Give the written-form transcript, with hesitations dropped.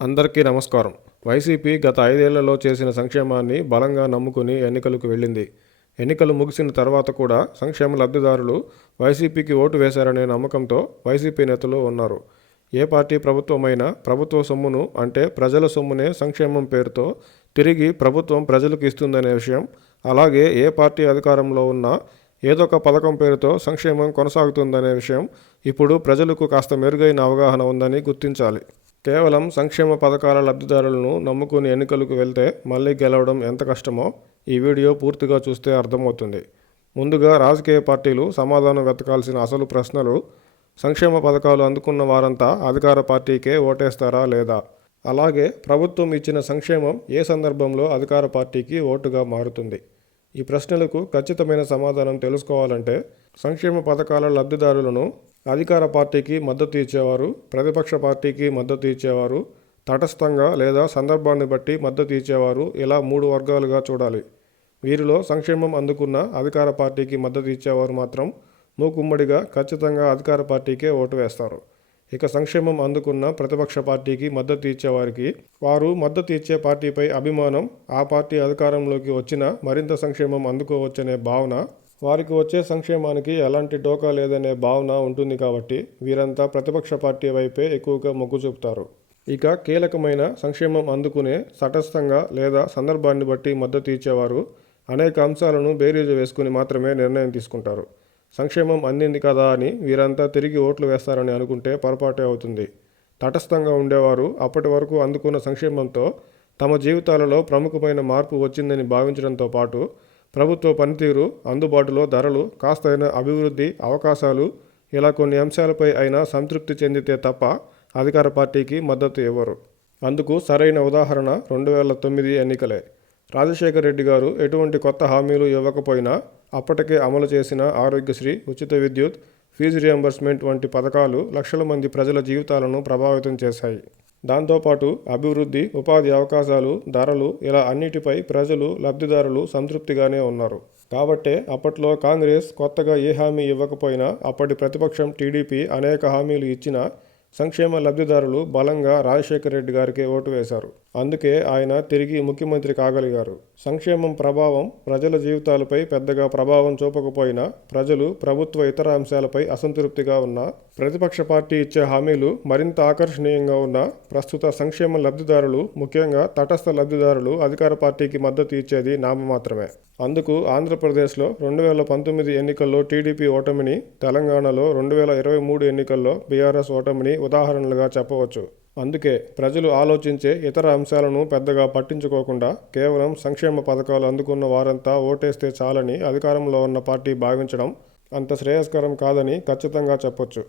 అందరికీ నమస్కారం. వైసీపీ గత 5 ఏళ్లలో చేసిన సంక్షేమాన్ని బలంగా నమ్ముకుని ఎన్నికలకు వెళ్ళింది. ఎన్నికలు ముగిసిన తర్వాత కూడా సంక్షేమ లబ్ధిదారులు వైసీపీకి ఓటు వేశారనే నమ్మకంతో వైసీపీ నేతలు ఉన్నారు. ఏ పార్టీ ప్రభుత్వమైనా ప్రభుత్వ సొమ్మును అంటే ప్రజల సొమ్మునే సంక్షేమం పేరుతో తిరిగి ప్రభుత్వం ప్రజలకు ఇస్తుందనే విషయం, అలాగే ఏ పార్టీ అధికారంలో ఉన్నా ఏదొక పథకం పేరుతో సంక్షేమం కొనసాగుతుందనే విషయం ఇప్పుడు ప్రజలకు కాస్త మెరుగైన అవగాహన ఉందని గుర్తించాలి. కేవలం సంక్షేమ పథకాల లబ్ధిదారులను నమ్ముకుని ఎన్నికలకు వెళ్తే మళ్ళీ గెలవడం ఎంత కష్టమో ఈ వీడియో పూర్తిగా చూస్తే అర్థమవుతుంది. ముందుగా రాజకీయ పార్టీలు సమాధానం వెతకాల్సిన అసలు ప్రశ్నలు: సంక్షేమ పథకాలు అందుకున్న వారంతా అధికార పార్టీకే ఓటేస్తారా లేదా? అలాగే ప్రభుత్వం ఇచ్చిన సంక్షేమం ఏ సందర్భంలో అధికార పార్టీకి ఓటుగా మారుతుంది? ఈ ప్రశ్నలకు ఖచ్చితమైన సమాధానం తెలుసుకోవాలంటే సంక్షేమ పథకాల లబ్ధిదారులను అధికార పార్టీకి మద్దతు ఇచ్చేవారు, ప్రతిపక్ష పార్టీకి మద్దతు ఇచ్చేవారు, తటస్థంగా లేదా సందర్భాన్ని బట్టి మద్దతు ఇచ్చేవారు, ఇలా 3 వర్గాలుగా చూడాలి. వీరిలో సంక్షేమం అందుకున్న అధికార పార్టీకి మద్దతు ఇచ్చేవారు మాత్రం మూకుమ్మడిగా ఖచ్చితంగా అధికార పార్టీకే ఓటు వేస్తారు. ఇక సంక్షేమం అందుకున్న ప్రతిపక్ష పార్టీకి మద్దతు ఇచ్చేవారికి వారు మద్దతు ఇచ్చే పార్టీపై అభిమానం, ఆ పార్టీ అధికారంలోకి వచ్చినా మరింత సంక్షేమం అందుకోవచ్చనే భావన, వారికి వచ్చే సంక్షేమానికి ఎలాంటి డోకా లేదనే భావన ఉంటుంది. కాబట్టి వీరంతా ప్రతిపక్ష పార్టీ వైపే ఎక్కువగా మొగ్గు చూపుతారు. ఇక కీలకమైన సంక్షేమం అందుకునే తటస్థంగా లేదా సందర్భాన్ని బట్టి మద్దతు ఇచ్చేవారు అనేక అంశాలను బేరీజు వేసుకుని మాత్రమే నిర్ణయం తీసుకుంటారు. సంక్షేమం అందింది కదా అని వీరంతా తిరిగి ఓట్లు వేస్తారని అనుకుంటే పొరపాటే అవుతుంది. తటస్థంగా ఉండేవారు అప్పటి వరకు అందుకున్న సంక్షేమంతో తమ జీవితాలలో ప్రముఖమైన మార్పు వచ్చిందని భావించడంతో పాటు ప్రభుత్వ పనితీరు, అందుబాటులో ధరలు, కాస్తైన అభివృద్ధి అవకాశాలు, ఇలా కొన్ని అంశాలపై అయినా సంతృప్తి చెందితే తప్ప అధికార పార్టీకి మద్దతు ఇవ్వరు. అందుకు సరైన ఉదాహరణ 2009 ఎన్నికలే. రాజశేఖర రెడ్డి గారు ఎటువంటి కొత్త హామీలు ఇవ్వకపోయినా అప్పటికే అమలు చేసిన ఆరోగ్యశ్రీ, ఉచిత విద్యుత్, ఫీజు రియంబర్స్మెంట్ వంటి పథకాలు లక్షల మంది ప్రజల జీవితాలను ప్రభావితం చేశాయి. దాంతోపాటు అభివృద్ధి, ఉపాధి అవకాశాలు, ధరలు, ఇలా అన్నిటిపై ప్రజలు, లబ్ధిదారులు సంతృప్తిగానే ఉన్నారు. కాబట్టే అప్పట్లో కాంగ్రెస్ కొత్తగా ఏ హామీ ఇవ్వకపోయినా అప్పటి ప్రతిపక్షం టీడీపీ అనేక హామీలు ఇచ్చినా సంక్షేమ లబ్ధిదారులు బలంగా రాజశేఖర రెడ్డి గారికి ఓటు వేశారు. అందుకే ఆయన తిరిగి ముఖ్యమంత్రి కాగలిగారు. సంక్షేమం ప్రభావం ప్రజల జీవితాలపై పెద్దగా ప్రభావం చూపకపోయినా ప్రజలు ప్రభుత్వ ఇతర అంశాలపై అసంతృప్తిగా ఉన్న, ప్రతిపక్ష పార్టీ ఇచ్చే హామీలు మరింత ఆకర్షణీయంగా ఉన్న ప్రస్తుత సంక్షేమ లబ్ధిదారులు, ముఖ్యంగా తటస్థ లబ్ధిదారులు అధికార పార్టీకి మద్దతు ఇచ్చేది నామమాత్రమే. అందుకు ఆంధ్రప్రదేశ్లో 2019 ఎన్నికల్లో టీడీపీ ఓటమిని, తెలంగాణలో 2023 ఎన్నికల్లో బీఆర్ఎస్ ఓటమిని ఉదాహరణలుగా చెప్పవచ్చు. అందుకే ప్రజలు ఆలోచించే ఇతర అంశాలను పెద్దగా పట్టించుకోకుండా కేవలం సంక్షేమ పథకాలు అందుకున్న వారంతా ఓటేస్తే చాలని అధికారంలో ఉన్న పార్టీ భావించడం అంత శ్రేయస్కరం కాదని ఖచ్చితంగా చెప్పొచ్చు.